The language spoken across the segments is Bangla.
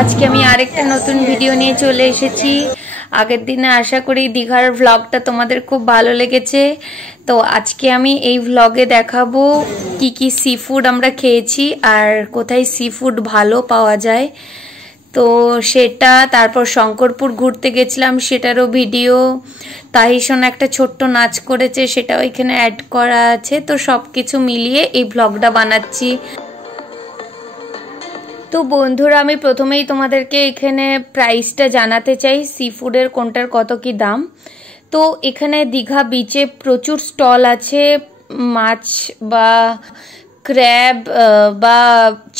আজকে আমি আরেকটা নতুন ভিডিও নিয়ে চলে এসেছি। আগের দিনে আশা করি দীঘার ভ্লগটা তোমাদের খুব ভালো লেগেছে। তো আজকে আমি এই ভ্লগে দেখাবো কি কি সি ফুড আমরা খেয়েছি আর কোথায় সি ফুড ভালো পাওয়া যায়। তো সেটা, তারপর শঙ্করপুর ঘুরতে গেছিলাম সেটারও ভিডিও, তাহিশন একটা ছোট্ট নাচ করেছে সেটাও এখানে অ্যাড করা আছে। তো সব কিছু মিলিয়ে এই ভ্লগটা বানাচ্ছি। তো বন্ধুরা, আমি প্রথমেই তোমাদেরকে এখানে প্রাইসটা জানাতে চাই সি ফুডের কোনটার কত কি দাম। তো এখানে দীঘা বিচে প্রচুর স্টল আছে, মাছ বা ক্র্যাব বা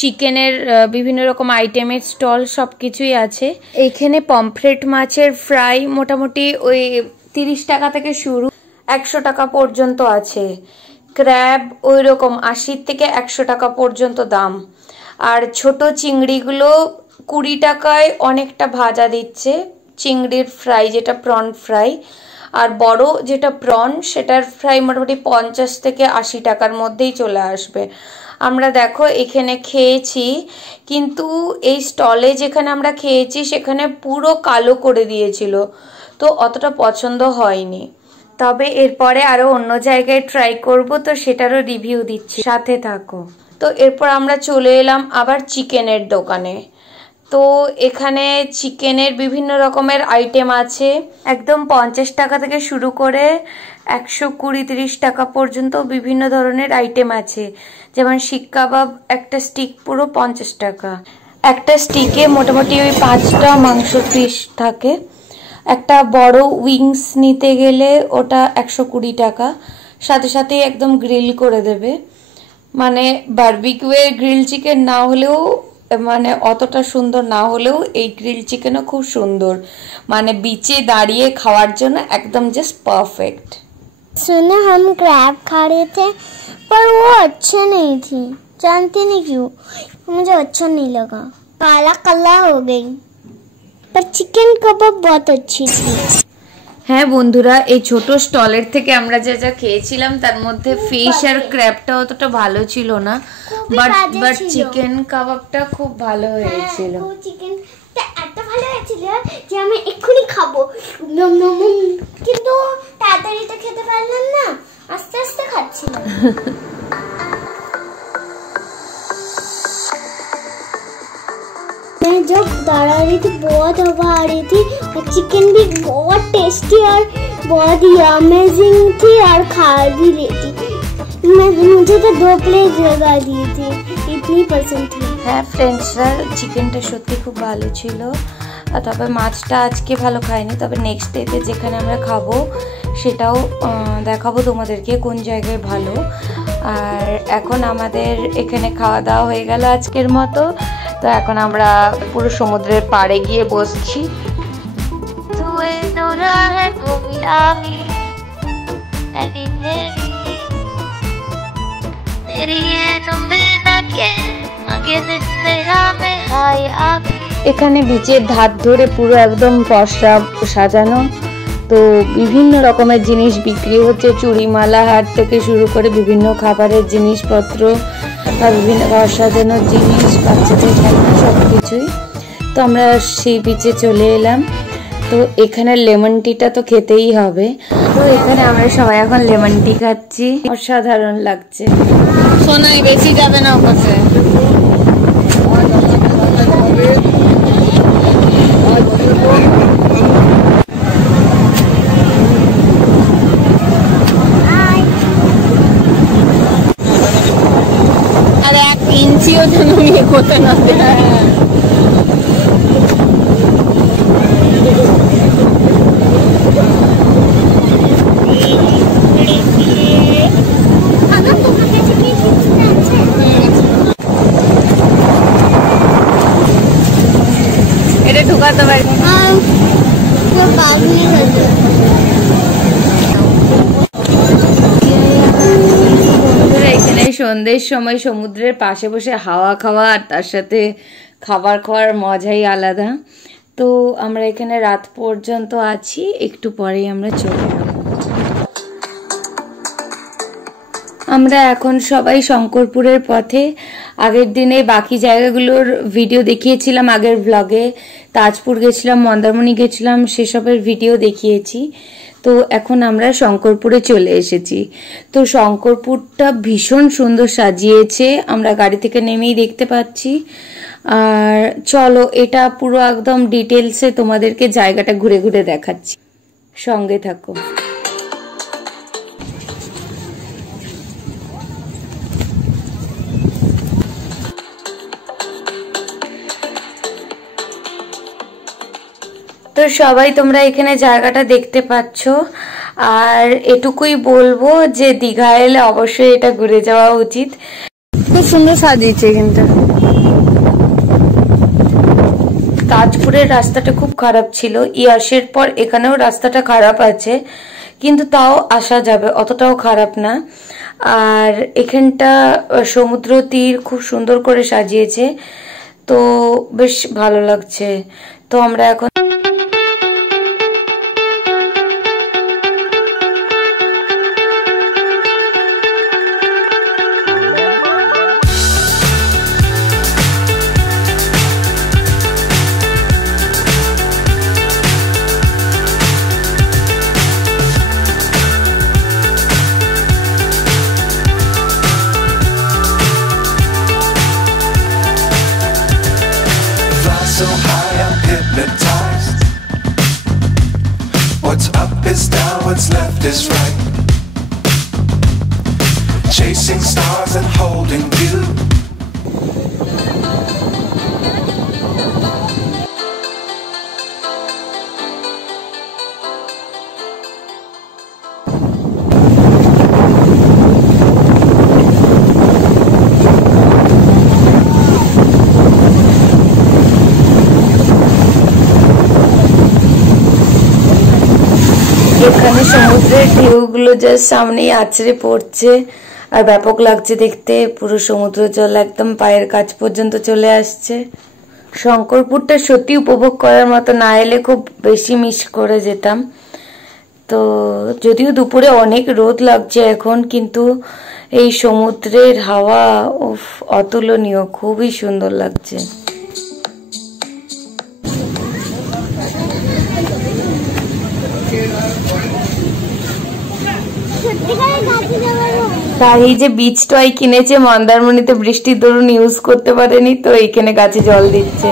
চিকেনের বিভিন্ন রকম আইটেমের স্টল সব কিছুই আছে। এখানে পমফ্রেট মাছের ফ্রাই মোটামুটি ওই 30 টাকা থেকে শুরু, 100 টাকা পর্যন্ত আছে। ক্র্যাব ওই রকম 80 থেকে 100 টাকা পর্যন্ত দাম। আর ছোট চিংড়িগুলো 20 টাকায় অনেকটা ভাজা দিচ্ছে, চিংড়ির ফ্রাই যেটা প্রন ফ্রাই। আর বড় যেটা প্রন সেটার ফ্রাই মোটামুটি 50 থেকে 80 টাকার মধ্যেই চলে আসবে। আমরা দেখো এখানে খেয়েছি, কিন্তু এই স্টলে যেখানে আমরা খেয়েছি সেখানে পুরো কালো করে দিয়েছিল, তো অতটা পছন্দ হয়নি। তবে এরপরে আরো অন্য জায়গায় ট্রাই করব, তো সেটারও রিভিউ দিচ্ছি, সাথে থাকো। তো এরপর আমরা চলে এলাম আবার চিকেনের দোকানে। তো এখানে চিকেনের বিভিন্ন রকমের আইটেম আছে, একদম 50 টাকা থেকে শুরু করে 120-30 টাকা পর্যন্ত বিভিন্ন ধরনের আইটেম আছে। যেমন শিক কাবাব একটা স্টিক পুরো 50 টাকা। একটা স্টিকে মোটামুটি ওই 5টা মাংস পিস থাকে। একটা বড় উইংস নিতে গেলে ওটা 120 টাকা, সাথে সাথে একদম গ্রিল করে দেবে। মানে বারবিকিউয়ের গ্রিল চিকেন না হলেও, মানে অতটা সুন্দর না হলেও এই গ্রিল চিকেনও খুব সুন্দর, মানে বিচে দাঁড়িয়ে খাওয়ার জন্য একদম জাস্ট পারफेक्ट। सुना हम क्रैब खा रहे थे पर वो अच्छे नहीं थी, जानती नहीं क्यों, मुझे अच्छा नहीं लगा, काला काला हो गई। पर चिकन कबाब बहुत अच्छी थी। হ্যাঁ বন্ধুরা, এই ছোট স্টলের থেকে আমরা যা যা খেয়েছিলাম তার মধ্যে ফিশ আর ক্র্যাবটা অতটা ভালো ছিল না, বাট চিকেন কাবাবটা খুব ভালো হয়েছিল। চিকেনটা এত ভালো হয়েছিল যে আমি এক্ষুনি খাবো, কিন্তু তাড়াতাড়ি তো খেতে পারলাম না, আস্তে আস্তে খাচ্ছিলাম। मैं जब दौड़ा रही थी बहुत हवा आ रही थी और चिकन भी बहुत टेस्टी और बहुत ही अमेजिंग थी और खा भी रही थी। मुझे तो 2 प्लेट लगा दी थी, इतनी पसंद थी। হ্যাঁ ফ্রেন্ডসরা, চিকেনটা সত্যি খুব ভালো ছিল। তবে মাছটা আজকে ভালো খাইনি, তবে নেক্সট ডেতে যেখানে আমরা খাবো সেটাও দেখাবো তোমাদেরকে কোন জায়গায় ভালো। আর এখন আমাদের এখানে খাওয়া দাওয়া হয়ে গেল আজকের মতো। তো এখন আমরা পুরো সমুদ্রের পাড়ে গিয়ে বসছি। এখানে বিচের ধার ধরে পুরো একদম পসরা সাজানো, তো বিভিন্ন রকমের জিনিস বিক্রি হচ্ছে, চুড়িমালা হাট থেকে শুরু করে বিভিন্ন খাবারের জিনিসপত্র বা বিভিন্ন ঘর সাজানোর জিনিস, বাচ্চাদের খেলনা সব কিছুই। তো আমরা সেই বিচে চলে এলাম। তো এখানে লেমন টিটা তো খেতেই হবে, তো এখানে আমরা সবাই এখন লেমন টি খাচ্ছি, অসাধারণ লাগছে। সোনাই বেশি যাবে না ওখানে। আর 1 ইঞ্চিও যেন নিয়ে করতে না দেয়। এটা ঢুকাতে পারি এখানে সন্ধ্যের সময় সমুদ্রের পাশে বসে হাওয়া খাওয়া আর তার সাথে খাবার খাওয়ার মজাই আলাদা। তো আমরা এখানে রাত পর্যন্ত আছি, একটু পরেই আমরা চলে যাব। আমরা এখন সবাই শঙ্করপুরের পথে। আগের দিনে বাকি জায়গাগুলোর ভিডিও দেখিয়েছিলাম আগের ব্লগে। তাজপুর গেছিলাম, মন্দারমণি গেছিলাম, সেসবের ভিডিও দেখিয়েছি। তো এখন আমরা শঙ্করপুরে চলে এসেছি। তো শঙ্করপুরটা ভীষণ সুন্দর সাজিয়েছে, আমরা গাড়ি থেকে নেমেই দেখতে পাচ্ছি। আর চলো এটা পুরো একদম ডিটেলসে তোমাদেরকে জায়গাটা ঘুরে ঘুরে দেখাচ্ছি, সঙ্গে থাকো। তো সবাই তোমরা এখানে জায়গাটা দেখতে পাচ্ছ। আর এটুকুই বলবো যে দীঘা এলে অবশ্যই এটা ঘুরে যাওয়া উচিত। খুব সুন্দর সাজিয়েছে এখানটা। তাজপুরের রাস্তাটা খুব খারাপ ছিল, ইয়াসের পর এখানেও রাস্তাটা খারাপ আছে, কিন্তু তাও আসা যাবে, অতটাও খারাপ না। আর এখানটা সমুদ্র তীর খুব সুন্দর করে সাজিয়েছে, তো বেশ ভালো লাগছে। তো আমরা এখন so high I'm hypnotized. What's up is down, what's left is right. Chasing stars and holding you. এখানে সমুদ্রের ঢেউগুলো জাস্ট সামনেই আছড়ে পড়ছে, আর ব্যাপক লাগছে দেখতে। পুরো সমুদ্র জল একদম পায়ের কাছ পর্যন্ত চলে আসছে। শঙ্করপুরটা সত্যি উপভোগ করার মতো, না এলে খুব বেশি মিস করে যেতাম। তো যদিও দুপুরে অনেক রোদ লাগছে এখন, কিন্তু এই সমুদ্রের হাওয়া অতুলনীয়, খুবই সুন্দর লাগছে। তাই যে বিচ টয় কিনেছে মন্দারমণিতে, বৃষ্টির দরুন ইউজ করতে পারেনি, তো এইখানে গাছে জল দিচ্ছে।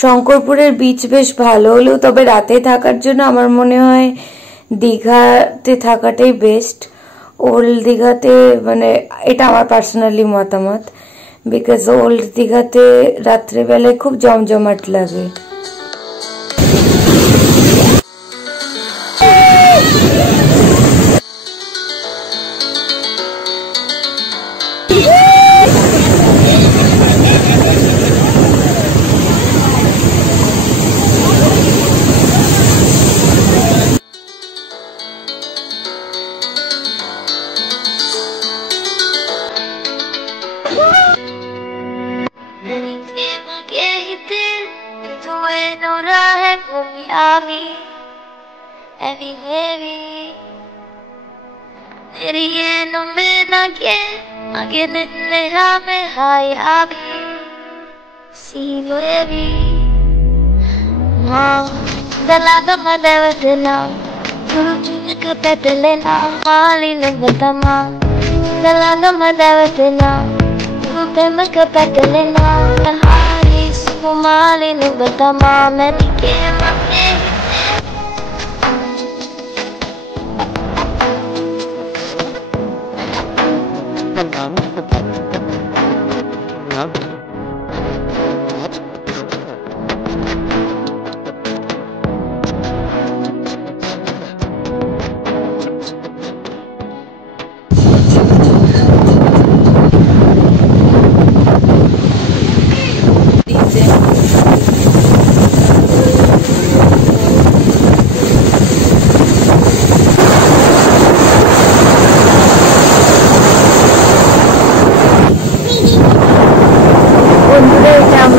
শঙ্করপুরের বিচ বেশ ভালো হলেও তবে রাতে থাকার জন্য আমার মনে হয় দীঘাতে থাকাটাই বেস্ট। ওল্ড দীঘাতে, মানে এটা আমার পার্সোনালি মতামত, বিকজ ওল্ড দীঘাতে রাত্রেবেলায় খুব জমজমাট লাগে।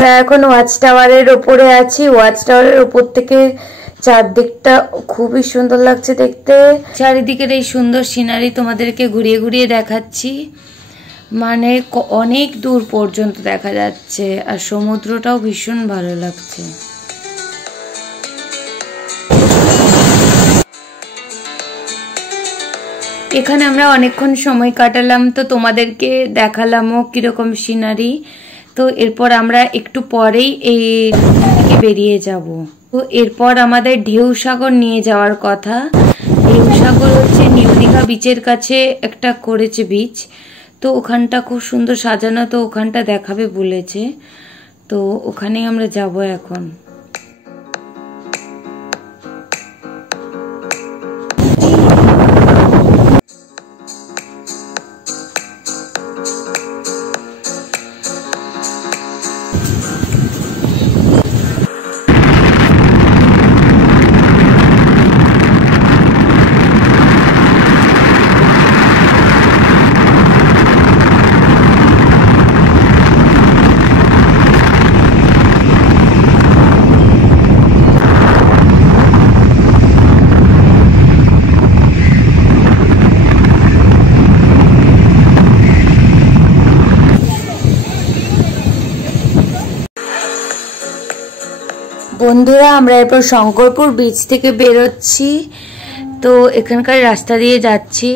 আমরা এখন ওয়াচ টাওয়ারের উপরে আছি। ওয়াচ টাওয়ারের উপর থেকে চারদিকটা খুবই সুন্দর লাগছে দেখতে। চারিদিকের এই সুন্দর সিনারি তোমাদেরকে ঘুরিয়ে ঘুরিয়ে দেখাচ্ছি, মানে অনেক দূর পর্যন্ত দেখা যাচ্ছে, আর সমুদ্রটাও ভীষণ ভালো লাগছে। এখানে আমরা অনেকক্ষণ সময় কাটালাম, তো তোমাদেরকে দেখালামও কিরকম সিনারি। তো এরপর আমরা একটু পরেই এই থেকে বেরিয়ে যাব। তো এরপর আমাদের ঢেউসাগর নিয়ে যাওয়ার কথা। ঢেউসাগর হচ্ছে নিউ দীঘা বিচের কাছে একটা করেছে বিচ, তো ওখানটা খুব সুন্দর সাজানো, তো ওখানটা দেখাবে বলেছে, তো ওখানেই আমরা যাব এখন। বন্ধুরা, আমরা এরপর শঙ্করপুর বিচ থেকে বেরোচ্ছি, তো এখানকার রাস্তা দিয়ে যাচ্ছি।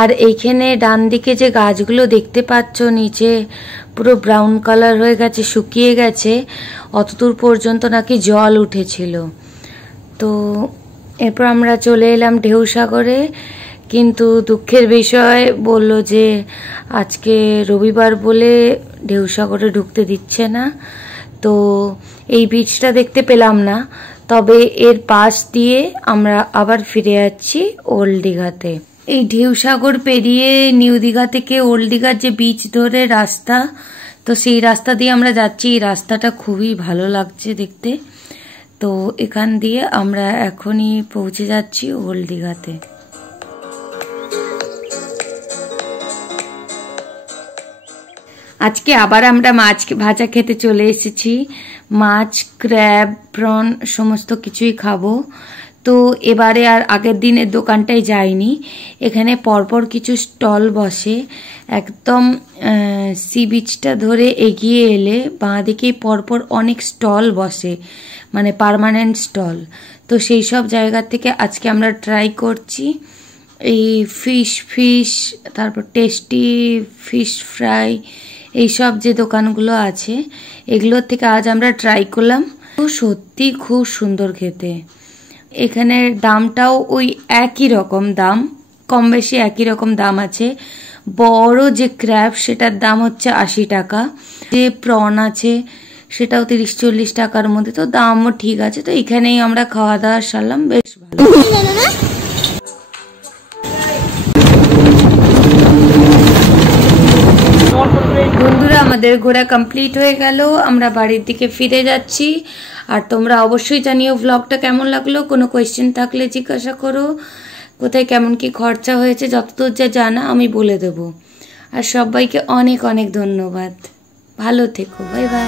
আর এইখানে ডান দিকে যে গাছগুলো দেখতে পাচ্ছ নিচে পুরো ব্রাউন কালার হয়ে গেছে, শুকিয়ে গেছে, অতদূর পর্যন্ত নাকি জল উঠেছিল। তো এরপর আমরা চলে এলাম ঢেউসাগরে, কিন্তু দুঃখের বিষয় বললো যে আজকে রবিবার বলে ঢেউসাগরে ঢুকতে দিচ্ছে না, তো এই বিচটা দেখতে পেলাম না। তবে এর পাশ দিয়ে আমরা আবার ফিরে যাচ্ছি ওল্ড দীঘাতে। এই ঢেউসাগর পেরিয়ে নিউ দীঘা থেকে ওল্ড দীঘার যে বিচ ধরে রাস্তা, তো সেই রাস্তা দিয়ে আমরা যাচ্ছি। এই রাস্তাটা খুবই ভালো লাগছে দেখতে। তো এখান দিয়ে আমরা এখনই পৌঁছে যাচ্ছি ওল্ড দীঘাতে। আজকে আবার আমরা মাছ ভাজা খেতে চলে এসেছি। মাছ, ক্র্যাব, প্রন সমস্ত কিছুই খাবো। তো এবারে আর আগের দিনের দোকানটায় যাইনি। এখানে পরপর কিছু স্টল বসে, একদম সি বিচটা ধরে এগিয়ে এলে বাঁ দিকেই পরপর অনেক স্টল বসে, মানে পার্মানেন্ট স্টল। তো সেই সব জায়গা থেকে আজকে আমরা ট্রাই করছি এই ফিশ, তারপর টেস্টি ফিশ ফ্রাই, এইসব যে দোকানগুলো আছে এগুলোর থেকে আজ আমরা ট্রাই করলাম। সত্যি খুব সুন্দর খেতে। এখানের দামটাও ওই একই রকম দাম, কম বেশি একই রকম দাম আছে। বড় যে ক্র্যাব সেটার দাম হচ্ছে 80 টাকা, যে প্রন আছে সেটাও 30-40 টাকার মধ্যে, তো দামও ঠিক আছে। তো এখানেই আমরা খাওয়া দাওয়া সারলাম, বেশ ভালো। বন্ধুরা, আমাদের ঘোরা কমপ্লিট হয়ে গেল, আমরা বাড়ির দিকে ফিরে যাচ্ছি। আর তোমরা অবশ্যই জানিও ব্লগটা কেমন লাগলো। কোনো কোয়েশ্চেন থাকলে জিজ্ঞাসা করো, কোথায় কেমন কি খরচা হয়েছে যতদূর যা জানা আমি বলে দেব। আর সবাইকে অনেক অনেক ধন্যবাদ। ভালো থেকো, বাই বাই।